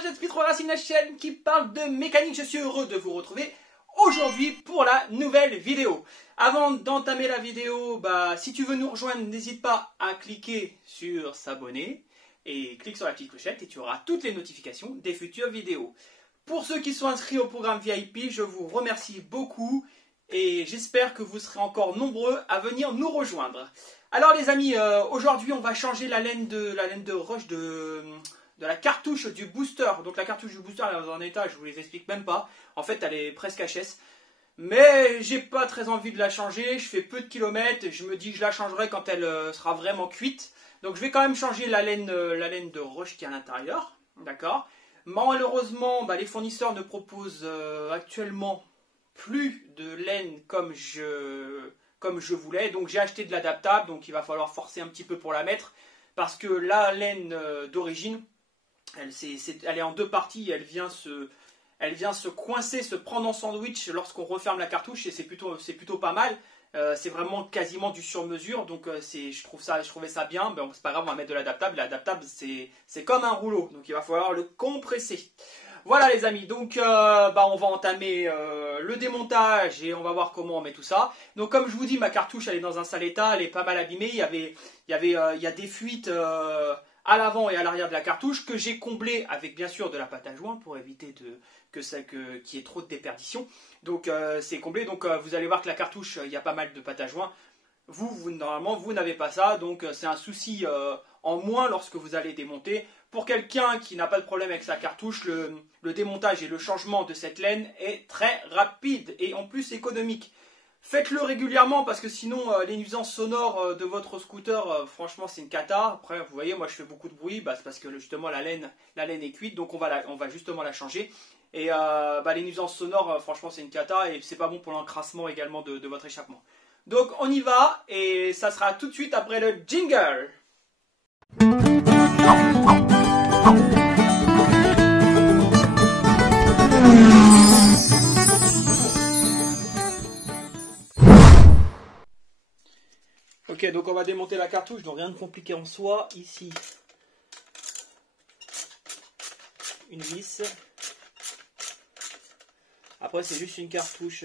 je suis Trop Racing, la chaîne qui parle de mécanique. Je suis heureux de vous retrouver aujourd'hui pour la nouvelle vidéo. Avant d'entamer la vidéo, si tu veux nous rejoindre, n'hésite pas à cliquer sur s'abonner et clique sur la petite clochette et tu auras toutes les notifications des futures vidéos. Pour ceux qui sont inscrits au programme VIP, je vous remercie beaucoup et j'espère que vous serez encore nombreux à venir nous rejoindre. Alors les amis, aujourd'hui on va changer la laine de rush de la cartouche du booster. Donc la cartouche du booster elle est dans un état, je vous les explique même pas. En fait elle est presque HS. Mais j'ai pas très envie de la changer, je fais peu de kilomètres, je me dis que je la changerai quand elle sera vraiment cuite. Donc je vais quand même changer la laine de rush qui est à l'intérieur, d'accord. Malheureusement, les fournisseurs ne proposent actuellement plus de laine comme je voulais. Donc j'ai acheté de l'adaptable, donc il va falloir forcer un petit peu pour la mettre. Parce que la laine d'origine, elle est en deux parties, elle vient se coincer, se prendre en sandwich lorsqu'on referme la cartouche et c'est plutôt pas mal. C'est vraiment quasiment du sur-mesure, donc je trouvais ça bien. Ben, c'est pas grave, on va mettre de l'adaptable. L'adaptable c'est comme un rouleau, donc il va falloir le compresser. Voilà les amis, donc on va entamer le démontage et on va voir comment on met tout ça. Donc comme je vous dis, ma cartouche elle est dans un sale état, elle est pas mal abîmée. Il y a des fuites à l'avant et à l'arrière de la cartouche que j'ai comblé avec bien sûr de la pâte à joint pour éviter qu'il y ait trop de déperdition. Donc c'est comblé, donc vous allez voir que la cartouche, il y a pas mal de pâte à joint. Normalement, vous n'avez pas ça, donc c'est un souci en moins lorsque vous allez démonter. Pour quelqu'un qui n'a pas de problème avec sa cartouche, le démontage et le changement de cette laine est très rapide et en plus économique. Faites-le régulièrement parce que sinon les nuisances sonores de votre scooter, franchement c'est une cata. Après vous voyez, moi je fais beaucoup de bruit, c'est parce que justement la laine est cuite, donc on va justement la changer. Et les nuisances sonores, franchement c'est une cata et c'est pas bon pour l'encrassement également de votre échappement. Donc on y va et ça sera tout de suite après le jingle. Ok, donc on va démonter la cartouche, donc rien de compliqué en soi. Ici, une vis. Après c'est juste une cartouche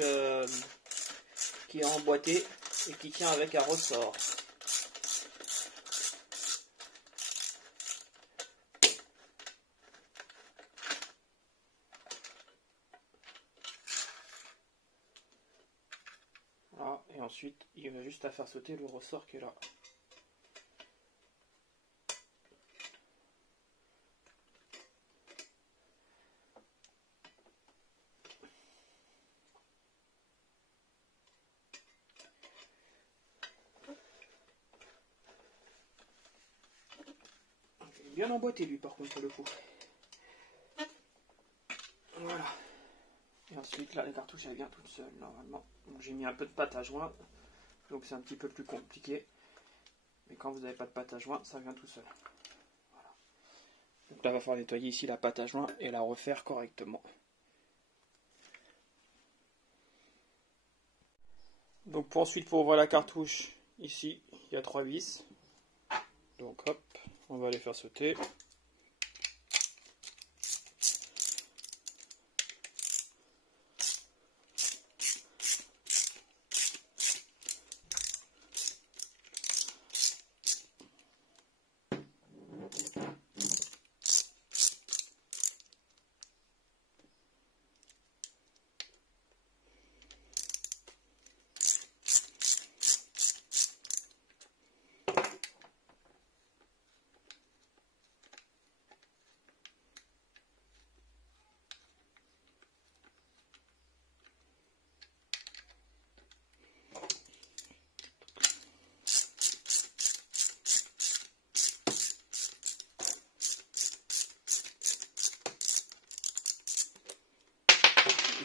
qui est emboîtée et qui tient avec un ressort. Voilà, et ensuite il va juste à faire sauter le ressort qui est là. Bien emboîté lui par contre pour le coup. Voilà. Et ensuite là la cartouche elle vient toute seule normalement. Donc j'ai mis un peu de pâte à joint. Donc c'est un petit peu plus compliqué. Mais quand vous n'avez pas de pâte à joint, ça vient tout seul. Voilà. Donc là il va falloir nettoyer ici la pâte à joint et la refaire correctement. Donc pour ouvrir la cartouche, ici il y a 3 vis. Donc hop, on va les faire sauter.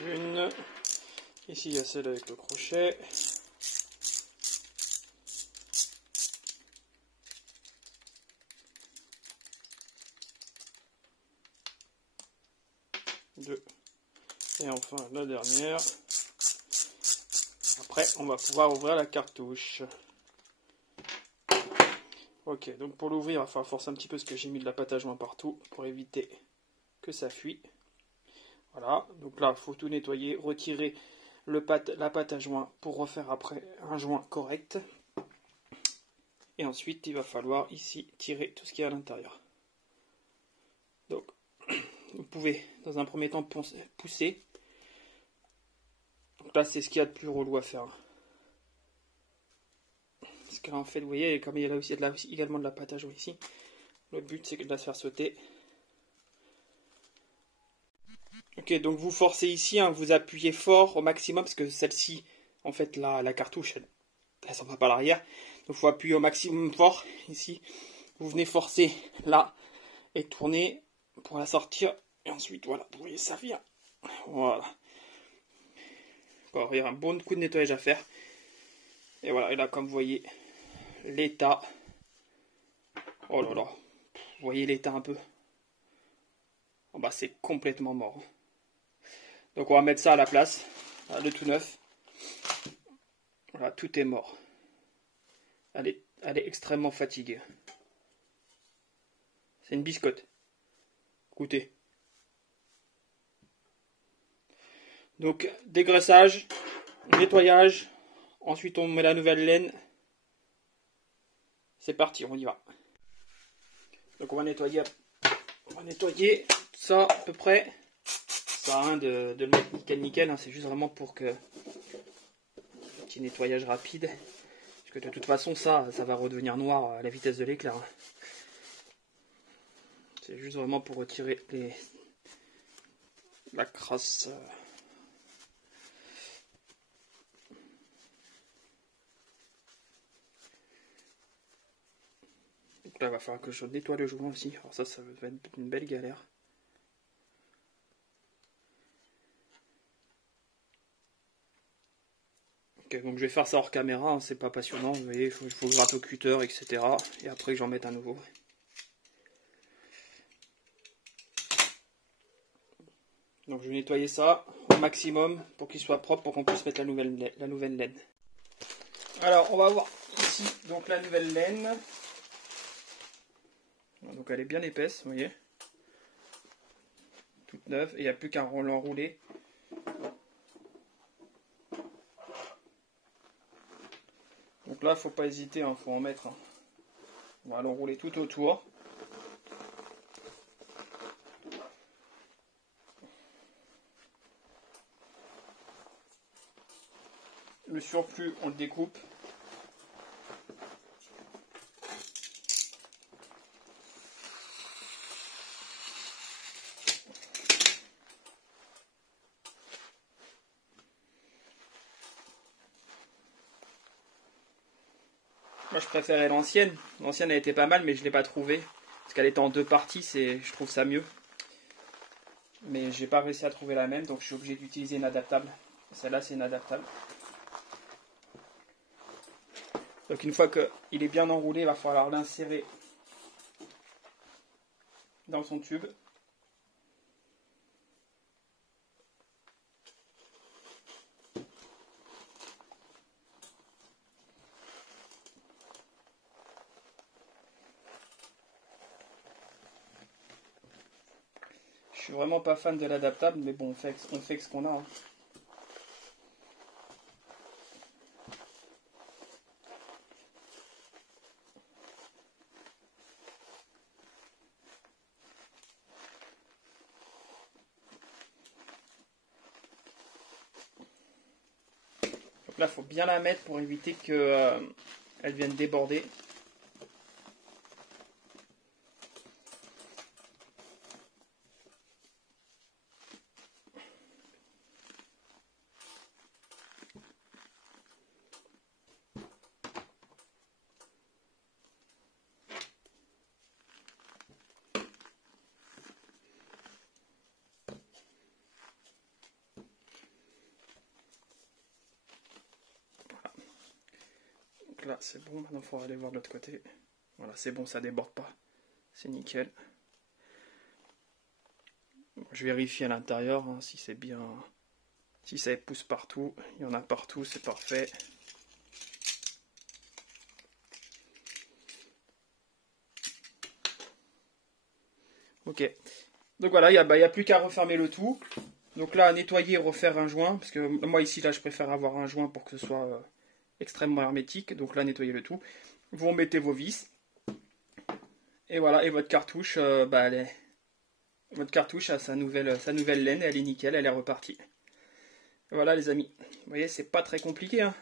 Une. Ici il y a celle avec le crochet. Deux. Et enfin la dernière. Après on va pouvoir ouvrir la cartouche. Ok, donc pour l'ouvrir il va falloir forcer un petit peu parce que j'ai mis de la pâte à joint partout pour éviter que ça fuit. Voilà, donc là il faut tout nettoyer, retirer la pâte à joint pour refaire après un joint correct. Et ensuite il va falloir ici tirer tout ce qu'il y a à l'intérieur. Donc vous pouvez dans un premier temps pousser. Donc là c'est ce qu'il y a de plus relou à faire. Parce que là en fait vous voyez comme il y a là aussi, également de la pâte à joint ici. Le but c'est de la faire sauter. Ok, donc vous forcez ici, hein, vous appuyez fort au maximum parce que celle-ci, en fait la cartouche, elle s'en va pas à l'arrière. Donc il faut appuyer au maximum fort ici. Vous venez forcer là et tourner pour la sortir. Et ensuite voilà, vous voyez ça vient. Voilà. Encore, il y a un bon coup de nettoyage à faire. Et voilà, et là comme vous voyez, l'état. Oh là là, vous voyez l'état un peu. Oh bah c'est complètement mort. Donc on va mettre ça à la place, le tout neuf. Voilà, tout est mort. Elle est extrêmement fatiguée. C'est une biscotte. Écoutez. Donc dégraissage, nettoyage. Ensuite on met la nouvelle laine. C'est parti, on y va. Donc on va nettoyer ça à peu près. Ça sert à rien de le mettre nickel, hein, c'est juste vraiment pour que petit nettoyage rapide. Parce que de toute façon ça va redevenir noir à la vitesse de l'éclair. Hein. C'est juste vraiment pour retirer la crasse. Donc là il va falloir que je nettoie le joint aussi. Alors ça va être une belle galère. Okay, donc je vais faire ça hors caméra, hein, c'est pas passionnant, vous voyez, il faut que je gratte au cutter, etc. Et après j'en mette un nouveau. Donc je vais nettoyer ça au maximum pour qu'il soit propre, pour qu'on puisse mettre la nouvelle laine. Alors on va voir ici donc la nouvelle laine. Donc elle est bien épaisse, vous voyez. Toute neuve, et il n'y a plus qu'à l'enrouler. Donc là, faut pas hésiter, hein, faut en mettre. Hein. On va l'enrouler tout autour. Le surplus, on le découpe. Moi, je préférais l'ancienne. L'ancienne, elle était pas mal, mais je l'ai pas trouvée. Parce qu'elle était en deux parties, je trouve ça mieux. Mais j'ai pas réussi à trouver la même, donc je suis obligé d'utiliser une adaptable. Celle-là, c'est une adaptable. Donc une fois qu'il est bien enroulé, il va falloir l'insérer dans son tube. Je suis vraiment pas fan de l'adaptable, mais bon, on fait ce qu'on a. Hein. Donc là, il faut bien la mettre pour éviter qu'elle vienne déborder. Là c'est bon, maintenant il faudra aller voir de l'autre côté. Voilà, c'est bon, ça déborde pas. C'est nickel. Je vérifie à l'intérieur hein, si c'est bien. Si ça pousse partout, il y en a partout, c'est parfait. Ok. Donc voilà, il n'y a plus qu'à refermer le tout. Donc là, nettoyer et refaire un joint. Parce que moi ici, là, je préfère avoir un joint pour que ce soit extrêmement hermétique. Donc là, nettoyer le tout. Vous remettez vos vis. Et voilà, et votre cartouche, votre cartouche a sa nouvelle laine. Elle est nickel, elle est repartie. Voilà les amis. Vous voyez, c'est pas très compliqué. Hein.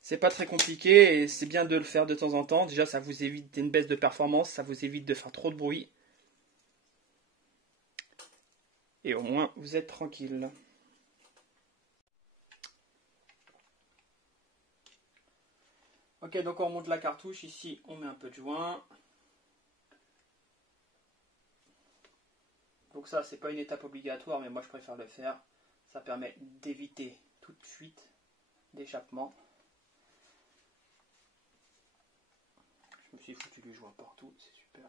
C'est pas très compliqué et c'est bien de le faire de temps en temps. Déjà, ça vous évite une baisse de performance. Ça vous évite de faire trop de bruit. Et au moins, vous êtes tranquille. Ok, donc on remonte la cartouche. Ici, on met un peu de joint. Donc ça, c'est pas une étape obligatoire, mais moi, je préfère le faire. Ça permet d'éviter toute fuite d'échappement. Je me suis foutu du joint partout, c'est super.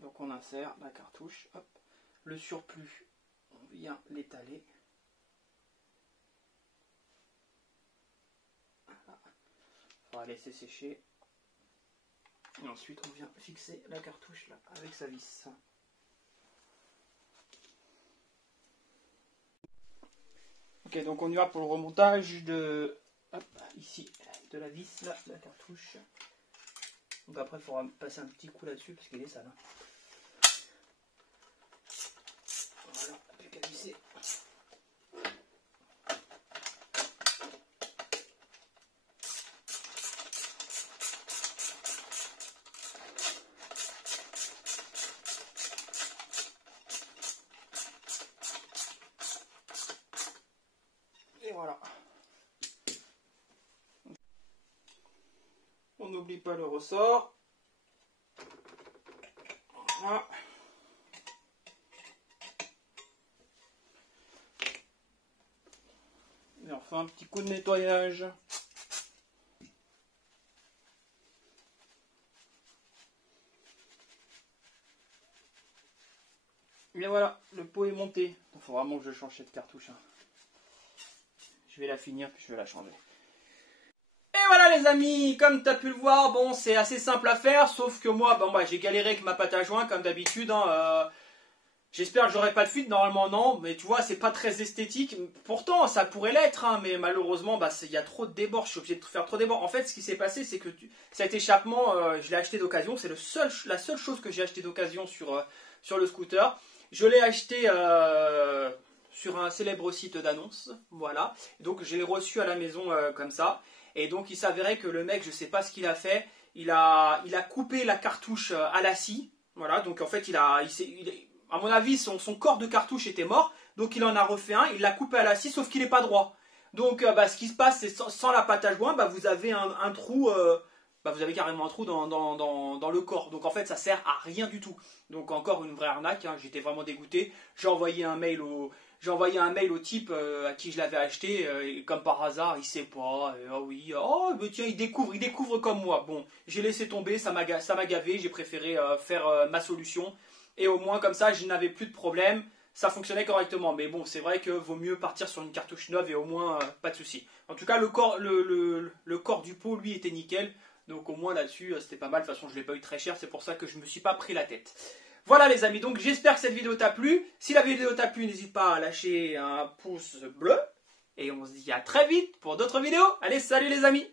Donc on insère la cartouche, hop. Le surplus, on vient l'étaler. On va laisser sécher. Et ensuite on vient fixer la cartouche là avec sa vis. Ok, donc on y va pour le remontage de, hop, ici, de la vis là, de la cartouche. Donc après il faudra passer un petit coup là-dessus parce qu'il est sale. Voilà, plus qu'à visser. Et voilà. On n'oublie pas le ressort. Voilà. Et enfin un petit coup de nettoyage. Et voilà, le pot est monté. Il faut vraiment que je change cette cartouche. Je vais la finir puis je vais la changer. Et voilà les amis, comme tu as pu le voir, bon c'est assez simple à faire, sauf que moi, j'ai galéré avec ma pâte à joint comme d'habitude. Hein, j'espère que j'aurai pas de fuite, normalement non, mais tu vois c'est pas très esthétique. Pourtant ça pourrait l'être, hein, mais malheureusement il y a trop de débords, je suis obligé de faire trop de débords. En fait ce qui s'est passé c'est que cet échappement, je l'ai acheté d'occasion, c'est la seule chose que j'ai acheté d'occasion sur le scooter. Je l'ai acheté sur un célèbre site d'annonce, voilà. Donc je l'ai reçu à la maison comme ça. Et donc il s'avérait que le mec, je sais pas ce qu'il a fait, il a coupé la cartouche à la scie. Voilà, donc en fait à mon avis son corps de cartouche était mort. Donc il en a refait un, il l'a coupé à la scie, sauf qu'il n'est pas droit. Donc ce qui se passe, c'est sans la pâte à joint, vous avez un trou, vous avez carrément un trou dans le corps. Donc en fait ça sert à rien du tout. Donc encore une vraie arnaque, hein, j'étais vraiment dégoûté. J'ai envoyé un mail au type à qui je l'avais acheté, et comme par hasard, il sait pas. Oh oui, oh mais tiens, il découvre comme moi. Bon, j'ai laissé tomber, ça m'a gavé, j'ai préféré faire ma solution. Et au moins comme ça, je n'avais plus de problème, ça fonctionnait correctement. Mais bon, c'est vrai que vaut mieux partir sur une cartouche neuve et au moins pas de souci. En tout cas, le corps du pot, lui, était nickel. Donc au moins là-dessus, c'était pas mal. De toute façon, je ne l'ai pas eu très cher, c'est pour ça que je ne me suis pas pris la tête. Voilà les amis, donc j'espère que cette vidéo t'a plu. Si la vidéo t'a plu, n'hésite pas à lâcher un pouce bleu. Et on se dit à très vite pour d'autres vidéos. Allez, salut les amis!